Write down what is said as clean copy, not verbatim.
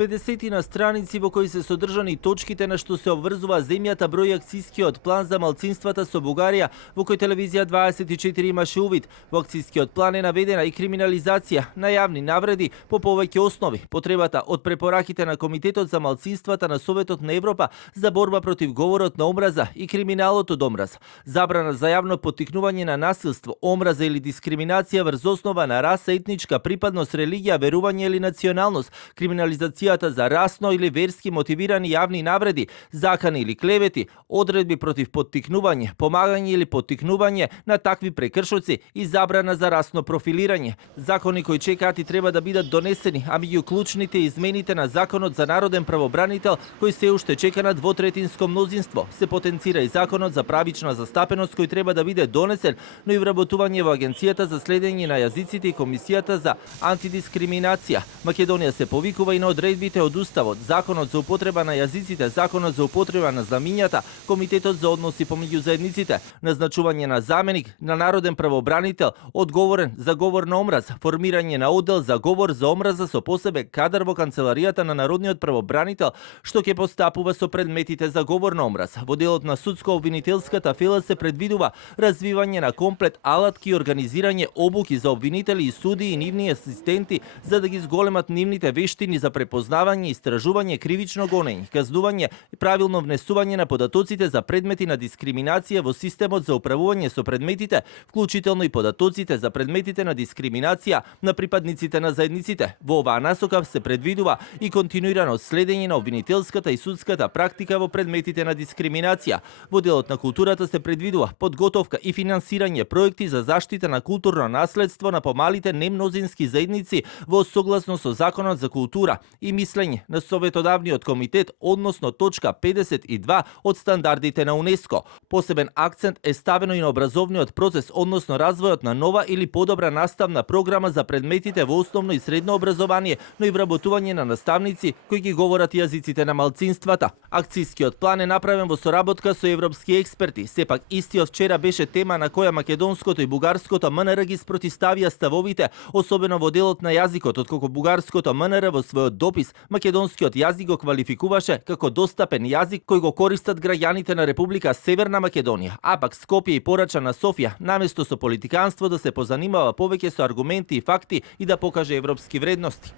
50 на страници во кои се содржани точките на што се обврзува земјата, број акцијскиот план за малцинствата со Бугарија, во кој телевизија 24 имаше увид. Во акцијскиот план е наведена и криминализација на јавни навреди по повеќе основи, потребата од препораките на Комитетот за малцинствата на Советот на Европа за борба против говорот на омраза и криминалот од омраза, забрана за јавно поттикнување на насилство, омраза или дискриминација врз основа на раса, етничка припадност, религија, верување или националност, криминализацијата за расно или верски мотивирани јавни навреди, закани или клевети, одредби против поттикнување, помагање или поттикнување на такви прекршоци и забрана за расно профилирање. Закони кои чекаат и треба да бидат донесени, а меѓу клучните измените на Законот за народен правобранител, кој се уште чека на двотретинско мнозинство. Се потенцира и Законот за правична застапеност кој треба да биде донесен, но и вработување во Агенцијата за следење на јазиците и Комисијата за антидискриминација. Македонија се повикува и на одредбите од Уставот, Законот за употреба на јазиците, Законот за употреба на знамињата, Комитетот за односи помеѓу заедниците, назначување на заменик на народен правобранител одговорен за говор на омраза, формирање на оддел за говор за омраза со посебен кадар во канцеларијата на народниот правобранител, што ќе постапува со предметите за говор на омраза. Во делот на судско-обвинителската фела се предвидува развивање на комплет алатки и организирање обуки за обвинители и суди и нивни асистенти за да ги зголемат нивните вештини за препознавање, истражување, кривично гонење, казнување и правилно внесување на податоците за предмети на дискриминација во системот за управување со предметите, вклучително и податоците за предметите на дискриминација на припадниците на заедниците. Во оваа насока се предвидува и континуирано следење на обвинителската и судската практика во предметите на дискриминација. Во делот на културата се предвидува подготовка и финансирање проекти за заштита на културно наследство на помалите немнозински заедници во согласно со Законот за култура и мислење на Советодавниот комитет, односно точка 52 од стандардите на УНЕСКО. Посебен акцент е ставено и на образовниот процес, односно развојот на нова или подобра наставна програма за предметите во основно и средно образование, но и вработување на наставници кои ги говорат јазиците на малцинствата. Акцијскиот план е направен во соработка со европски експерти. Сепак истиот вчера беше тема на која македонското и бугарското МНР ги спротиставија ставовите, особено во делот на јазикот, откако бугарското МНР во својот допис македонскиот јазик го квалификуваше како достапен јазик кој го користат граѓаните на Република Северна Македонија, а пак Скопје и порача на Софија, наместо со политиканство да се позанимава повеќе со аргументи и факти и да покаже европски вредности.